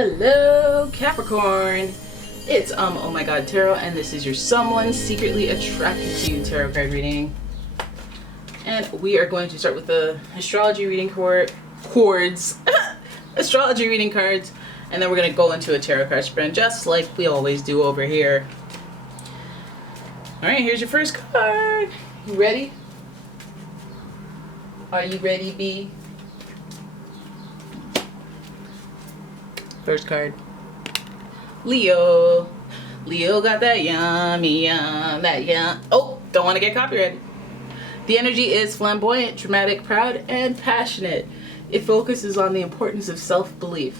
Hello, Capricorn. It's oh my god tarot, and this is your someone secretly attracted to you tarot card reading. And we are going to start with the astrology reading chords, astrology reading cards, and then we're going to go into a tarot card spread just like we always do over here. All right, here's your first card. You ready? Are you ready, B? First card. Leo. Leo got that yummy yum, that yum. Oh, don't want to get copyrighted. The energy is flamboyant, dramatic, proud, and passionate. It focuses on the importance of self-belief.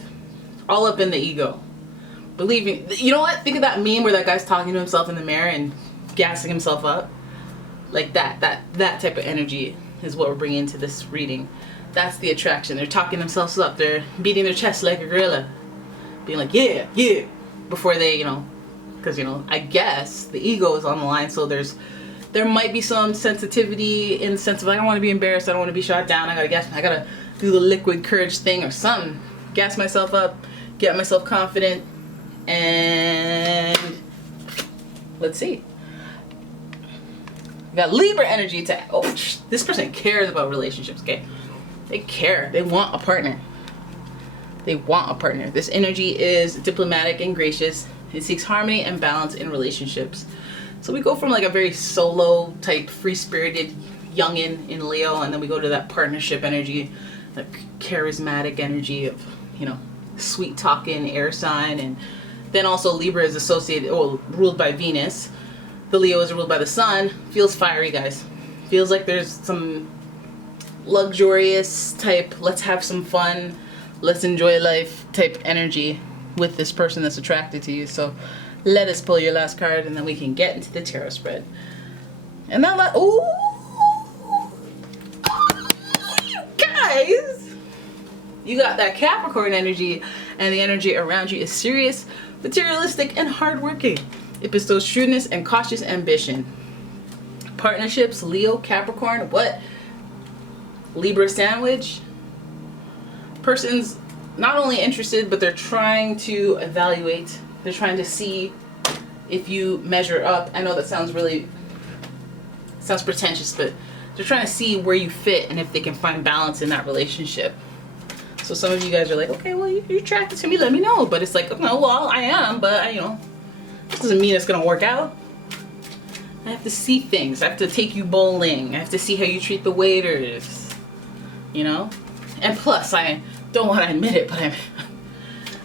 All up in the ego. Believing. You know what? Think of that meme where that guy's talking to himself in the mirror and gassing himself up. Like that type of energy is what we're bringing into this reading. That's the attraction. They're talking themselves up. They're beating their chest like a gorilla. Being like, yeah, yeah. Before they, because, I guess the ego is on the line. So there might be some sensitivity in the sense of I don't want to be embarrassed. I don't want to be shot down. I gotta do the liquid courage thing or something. Gas myself up, get myself confident. And let's see. We got Libra energy attack. Oh, this person cares about relationships, okay? They care. They want a partner. They want a partner. This energy is diplomatic and gracious. It seeks harmony and balance in relationships. So we go from like a very solo type, free-spirited youngin in Leo, and then we go to that partnership energy, that charismatic energy of, sweet talking air sign. And then also Libra is associated, ruled by Venus. The Leo is ruled by the sun. Feels fiery, guys. Feels like there's some luxurious type, let's have some fun, let's enjoy life type energy with this person that's attracted to you. So let us pull your last card and then we can get into the tarot spread. And now guys, you got that Capricorn energy, and the energy around you is serious, materialistic, and hardworking. It bestows shrewdness and cautious ambition. Partnerships, Leo, Capricorn, what? Libra sandwich. Person's not only interested, but they're trying to evaluate. They're trying to see if you measure up. I know that sounds pretentious, but they're trying to see where you fit and if they can find balance in that relationship. So some of you guys are like, okay, well, you're attracted to me, let me know. But it's like, no, well, I am, but this doesn't mean it's gonna work out. I have to see things. I have to take you bowling. I have to see how you treat the waiters. And plus, I don't want to admit it, but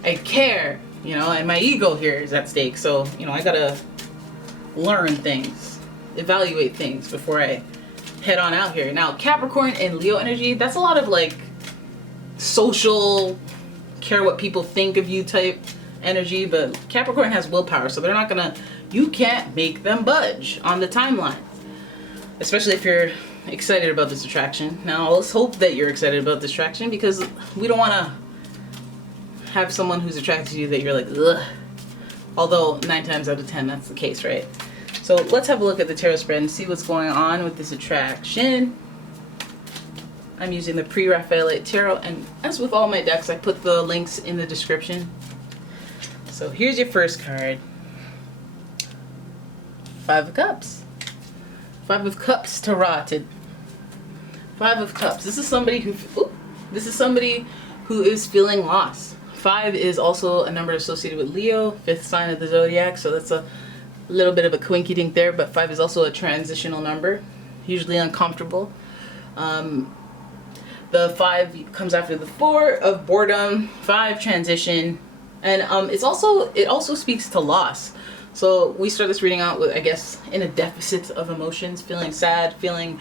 I care, and my ego here is at stake. So, I gotta learn things, evaluate things before I head on out here. Now, Capricorn and Leo energy, that's a lot of like social, care what people think of you type energy, but Capricorn has willpower, so they're not gonna, you can't make them budge on the timeline, especially if you're excited about this attraction. Now let's hope that you're excited about this attraction, because we don't want to have someone who's attracted to you that you're like, ugh. Although 9 times out of 10 that's the case, right? So let's have a look at the tarot spread and see what's going on with this attraction. I'm using the pre-Raphaelite tarot, and as with all my decks, I put the links in the description. So here's your first card. 5 of Cups. 5 of Cups tarotted. 5 of Cups. This is somebody who is feeling lost. 5 is also a number associated with Leo, 5th sign of the zodiac, so that's a little bit of a quinky dink there, but 5 is also a transitional number, usually uncomfortable. The 5 comes after the 4 of boredom, 5 transition, and it also speaks to loss. So we start this reading out with, I guess, in a deficit of emotions, feeling sad, feeling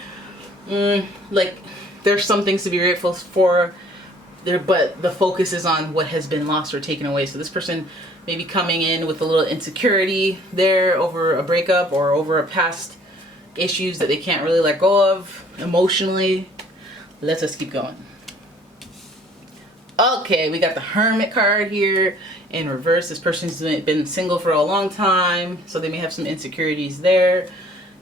like there's some things to be grateful for there, but the focus is on what has been lost or taken away. So this person may be coming in with a little insecurity there over a breakup or over a past issues that they can't really let go of emotionally. Let's just keep going. Okay, we got the Hermit card here in reverse. This person's been single for a long time, so they may have some insecurities there.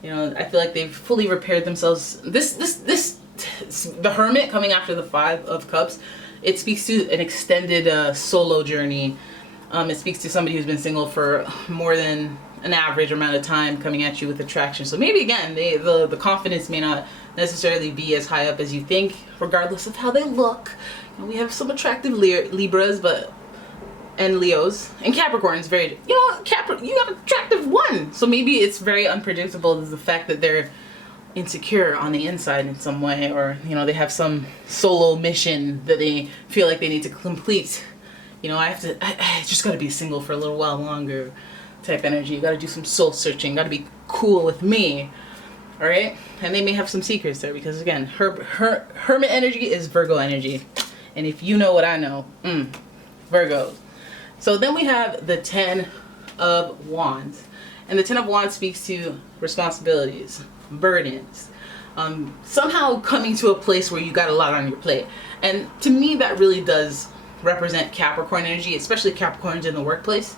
I feel like they've fully repaired themselves. The Hermit coming after the 5 of Cups it speaks to an extended solo journey. It speaks to somebody who's been single for more than an average amount of time coming at you with attraction. So maybe again, the confidence may not necessarily be as high up as you think, regardless of how they look. You know, we have some attractive Libras, and Leos and Capricorns. Very, you know, you got an attractive one. So maybe it's very unpredictable, is the fact that they're insecure on the inside in some way, or you know, they have some solo mission that they feel like they need to complete. You know, I just got to be single for a little while longer type energy. You got to do some soul searching, got to be cool with me. All right, and they may have some secrets there, because again, hermit energy is Virgo energy, and if you know what I know, Virgos. So then we have the 10 of Wands, and the 10 of Wands speaks to responsibilities, burdens, somehow coming to a place where you got a lot on your plate. And to me, that really does represent Capricorn energy, especially Capricorns in the workplace.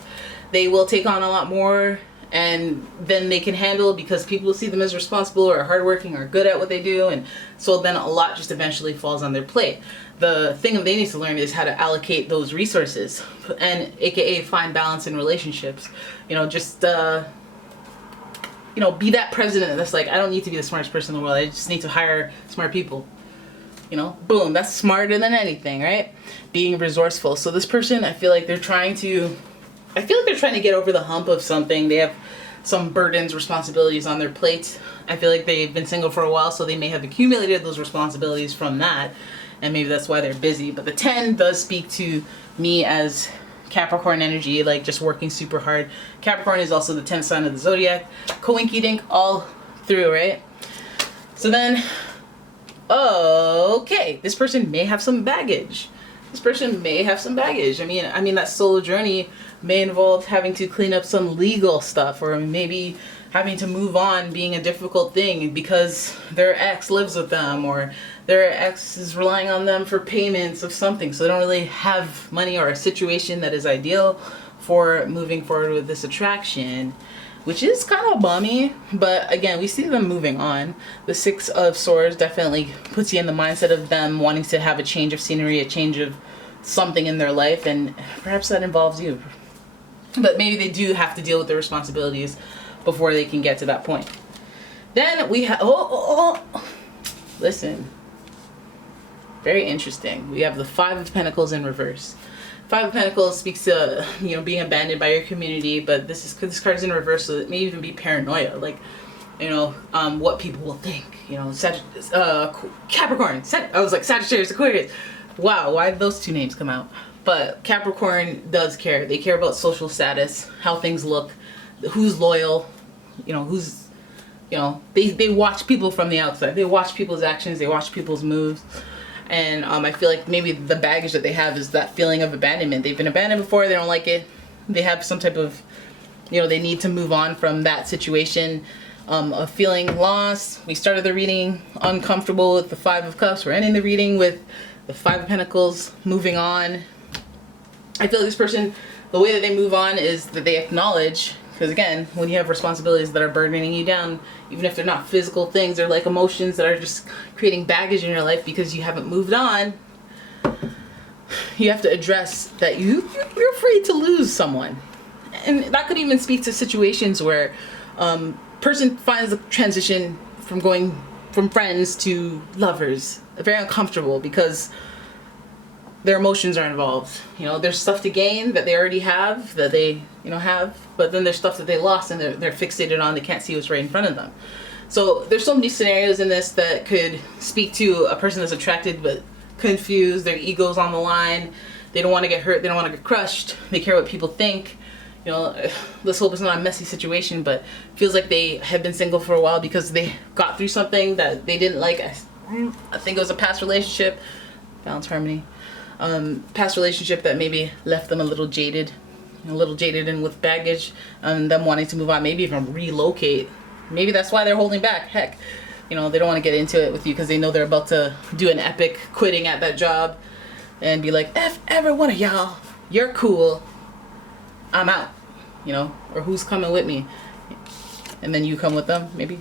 They will take on a lot more, and then they can handle, because people see them as responsible or hardworking or good at what they do, and so then a lot just eventually falls on their plate. The thing that they need to learn is how to allocate those resources, and aka find balance in relationships. You know, just you know, be that president that's like, I don't need to be the smartest person in the world, I just need to hire smart people. You know, boom, that's smarter than anything, right? Being resourceful. So this person, I feel like they're trying to get over the hump of something. They have some burdens, responsibilities on their plate. I feel like they've been single for a while, so they may have accumulated those responsibilities from that, and maybe that's why they're busy. But the 10 does speak to me as Capricorn energy, like just working super hard. Capricorn is also the 10th sign of the zodiac. Coinky dink all through, right? So then, okay, this person may have some baggage. I mean that solo journey may involve having to clean up some legal stuff, or maybe having to move on being a difficult thing because their ex lives with them, or their ex is relying on them for payments of something, so they don't really have money, or a situation that is ideal for moving forward with this attraction, which is kind of bummy. But again, we see them moving on. The 6 of Swords definitely puts you in the mindset of them wanting to have a change of scenery, a change of something in their life, and perhaps that involves you. But maybe they do have to deal with their responsibilities before they can get to that point. Then we have, listen, very interesting. We have the 5 of Pentacles in reverse. 5 of Pentacles speaks to, you know, being abandoned by your community, but this card's in reverse, so it may even be paranoia, like, you know, what people will think. You know, Capricorn. I was like Sagittarius, Aquarius. Wow, why did those 2 names come out? But Capricorn does care. They care about social status, how things look, who's loyal, you know, who's, you know, they watch people from the outside. They watch people's actions, they watch people's moves. And I feel like maybe the baggage that they have is that feeling of abandonment. They've been abandoned before, they don't like it. They have some type of, you know, they need to move on from that situation of feeling lost. We started the reading uncomfortable with the 5 of Cups. We're ending the reading with the 5 of Pentacles, moving on. I feel like this person, the way that they move on is that they acknowledge, because again, when you have responsibilities that are burdening you down, even if they're not physical things, they're like emotions that are just creating baggage in your life because you haven't moved on. You have to address that you're afraid to lose someone. And that could even speak to situations where person finds the transition from going from friends to lovers very uncomfortable because their emotions are involved. You know, there's stuff to gain that they already have, that they, you know, have, but then there's stuff that they lost and they're fixated on, they can't see what's right in front of them. So there's so many scenarios in this that could speak to a person that's attracted but confused, their ego's on the line, they don't want to get hurt, they don't want to get crushed, they care what people think. You know, let's hope it's not a messy situation, but feels like they have been single for a while because they got through something that they didn't like. I think it was a past relationship, balance, harmony. Past relationship that maybe left them a little jaded and with baggage, and them wanting to move on, maybe even relocate. Maybe that's why they're holding back. Heck, you know, they don't want to get into it with you because they know they're about to do an epic quitting at that job and be like, F every one of y'all, you're cool, I'm out, you know, or who's coming with me? And then you come with them, maybe.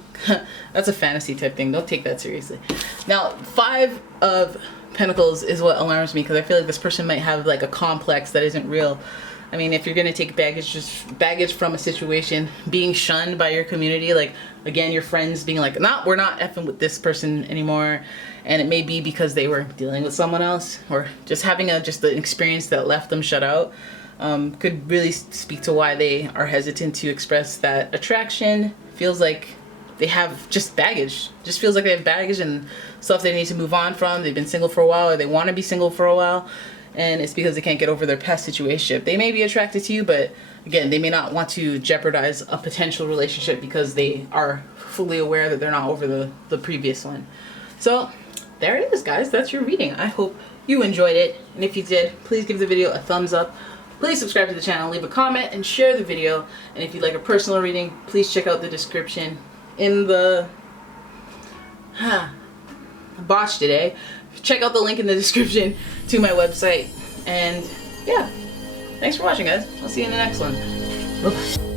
That's a fantasy type thing. Don't take that seriously. Now, 5 of Pentacles is what alarms me, because I feel like this person might have like a complex that isn't real. I mean, if you're gonna take baggage, just baggage from a situation, being shunned by your community, like again, your friends being like, "No, we're not effing with this person anymore," and it may be because they were dealing with someone else, or just having just an experience that left them shut out, could really speak to why they are hesitant to express that attraction. Feels like they have just baggage. Just feels like they have baggage and stuff they need to move on from. They've been single for a while, or they want to be single for a while. And it's because they can't get over their past situation. They may be attracted to you, but again, they may not want to jeopardize a potential relationship because they are fully aware that they're not over the previous one. So there it is, guys. That's your reading. I hope you enjoyed it. And if you did, please give the video a thumbs up. Please subscribe to the channel, leave a comment, and share the video. And if you'd like a personal reading, please check out the description in the... botched it, eh? Check out the link in the description to my website. And yeah, thanks for watching, guys. I'll see you in the next one. Bye-bye.